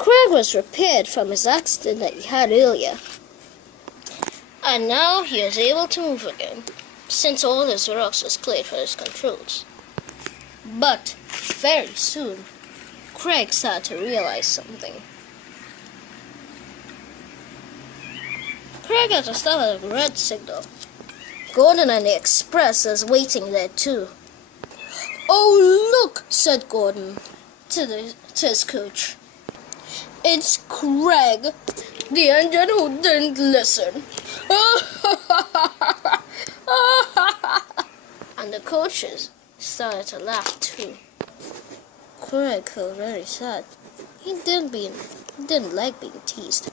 Craig was repaired from his accident that he had earlier. And now he was able to move again, since all his rocks was cleared for his controls. But very soon, Craig started to realize something. Craig had to stop at a red signal. Gordon and the express was waiting there too. "Oh, look," said Gordon to his coach. "It's Craig, the engine who didn't listen." And the coaches started to laugh too. Craig felt very sad. He didn't like being teased.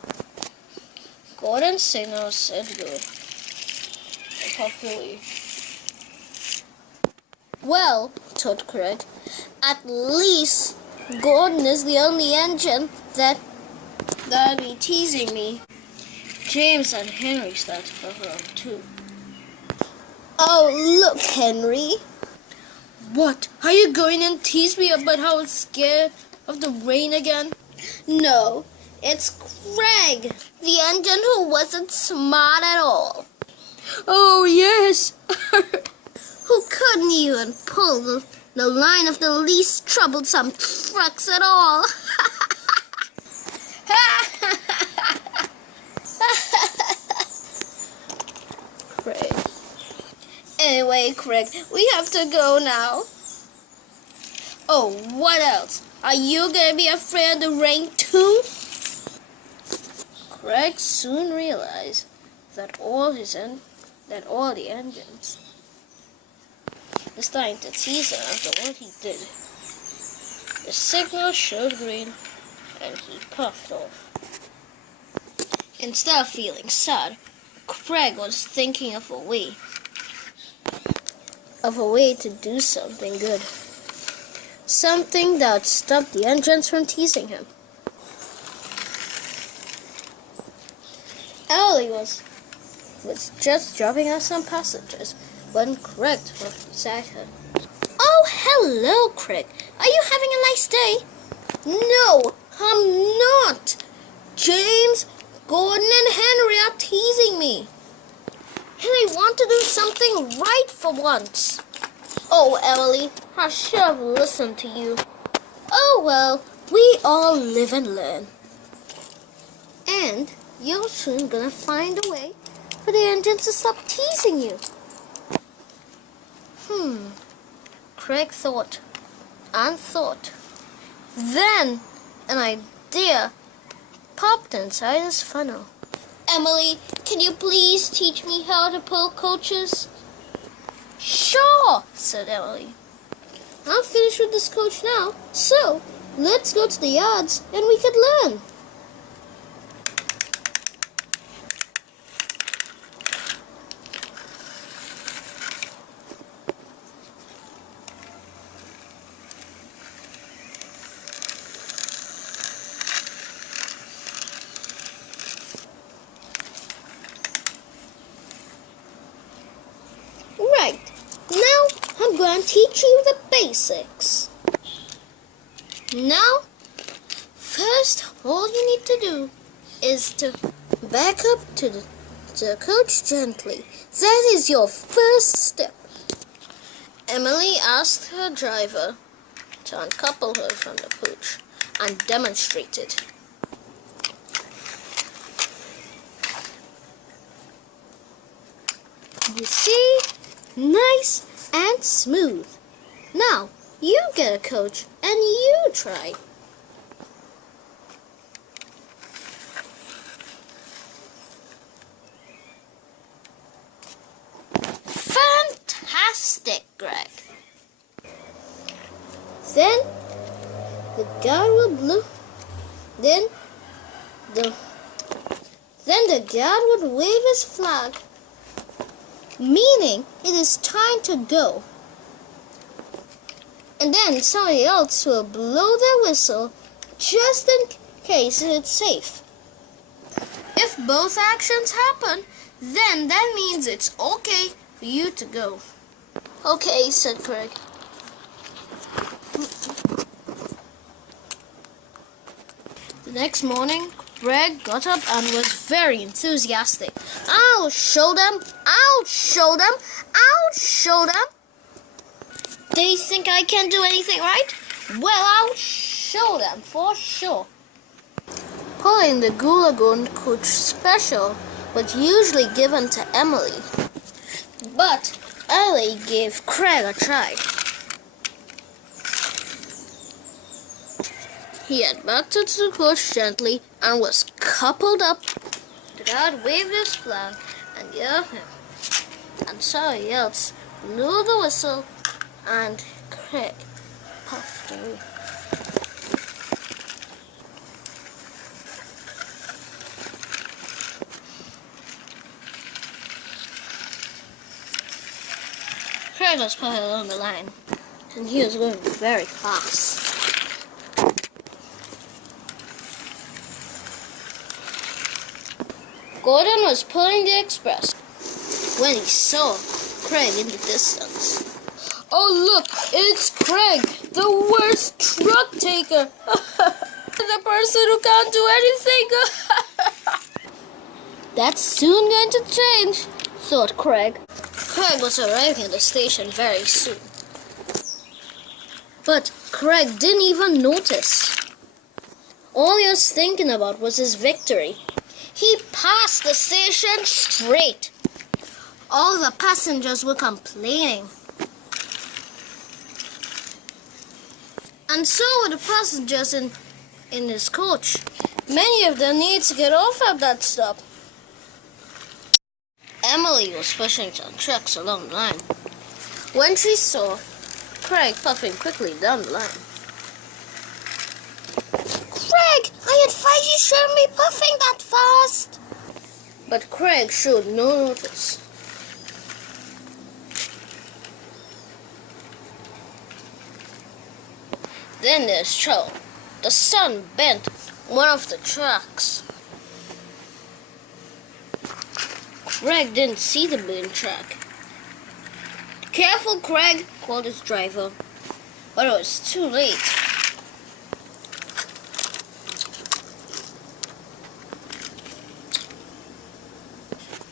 Gordon's signal said good. Hopefully. "Well," thought Craig, "at least Gordon is the only engine that'd be teasing me." James and Henry started to fuck around too. "Oh, look, Henry." "What? Are you going and tease me about how I'm scared of the rain again?" "No, it's Craig, the engine who wasn't smart at all." "Oh, yes." "Who couldn't even pull the line of the least troublesome trucks at all." Craig. "Anyway, Craig, we have to go now." "Oh, what else? Are you gonna be afraid of the rain too?" Craig soon realized that all the engines were starting to tease him after what he did. The signal showed green, and he puffed off. Instead of feeling sad, Craig was thinking of a way to do something good. Something that would stop the engines from teasing him. Ellie was just dropping off some passengers when Craig was beside her. "Oh, hello, Craig. Are you having a nice day?" "No, I'm not. James, Gordon, and Henry are teasing me. And I want to do something right for once." "Oh, Emily, I should have listened to you." "Oh, well, we all live and learn. And you're soon gonna find a way for the engines to stop teasing you." Craig thought and thought. Then an idea popped inside his funnel. "Emily, can you please teach me how to pull coaches?" "Sure," said Emily. "I'm finished with this coach now, so let's go to the yards and we could learn." Right, now I'm going to teach you the basics. Now, first, all you need to do is to back up to the coach gently. That is your first step. Emily asked her driver to uncouple her from the coach and demonstrated. You see? Nice and smooth. Now, you get a coach and you try. Fantastic, Greg. Then the guard will blow. Then the guard would wave his flag, meaning it is time to go. And then somebody else will blow their whistle just in case it's safe. If both actions happen, then that means it's okay for you to go. Okay, said Craig. The next morning, Craig got up and was very enthusiastic. I'll show them! I'll show them! I'll show them! They think I can't do anything right? Well, I'll show them for sure. Pulling the Gulagoon Coach Special was usually given to Emily, but Ellie gave Craig a try. He advanced to the coach gently and was coupled up. The guard waved his flag and yelled him, and somebody else blew the whistle, and Craig puffed away. Craig was puffing along the line, and he was going very fast. Gordon was pulling the express when he saw Craig in the distance. Oh look, it's Craig, the worst truck taker. The person who can't do anything. That's soon going to change, thought Craig. Craig was arriving at the station very soon. But Craig didn't even notice. All he was thinking about was his victory. He passed the station straight. All the passengers were complaining. And so were the passengers in his coach. Many of them needed to get off at that stop. Emily was pushing some trucks along the line when she saw Craig puffing quickly down the line. Craig, I advise you shouldn't be puffing that fast. But Craig showed no notice. Then there's trouble. The sun bent one of the tracks. Craig didn't see the bent track. Careful, Craig, called his driver. But it was too late.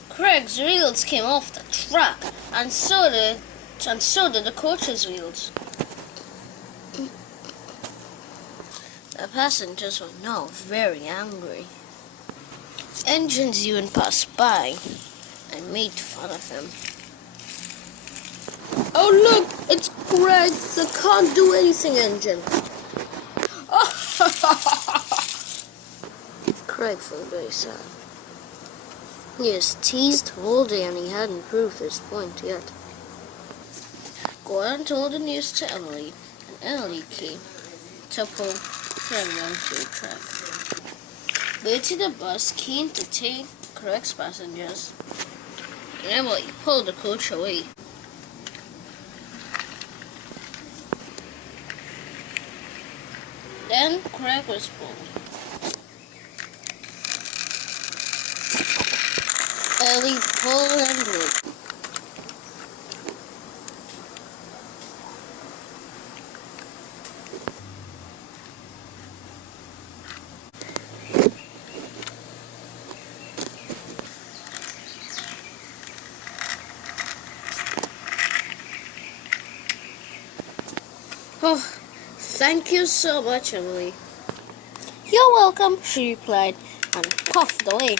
Craig's wheels came off the track, and so did the coach's wheels. The passengers were now very angry. Engines even passed by and made fun of him. Oh look, it's Craig, the can't do anything engine. Craig felt very sad. He was teased all day and he hadn't proved his point yet. Gordon told the news to Emily, and Emily came to pull Craig onto the track. Betty the bus came to take Craig's passengers, and Emily pulled the coach away. Then Craig was pulled. Ellie pulled and blew. Oh, thank you so much, Emily. You're welcome, she replied, and puffed away.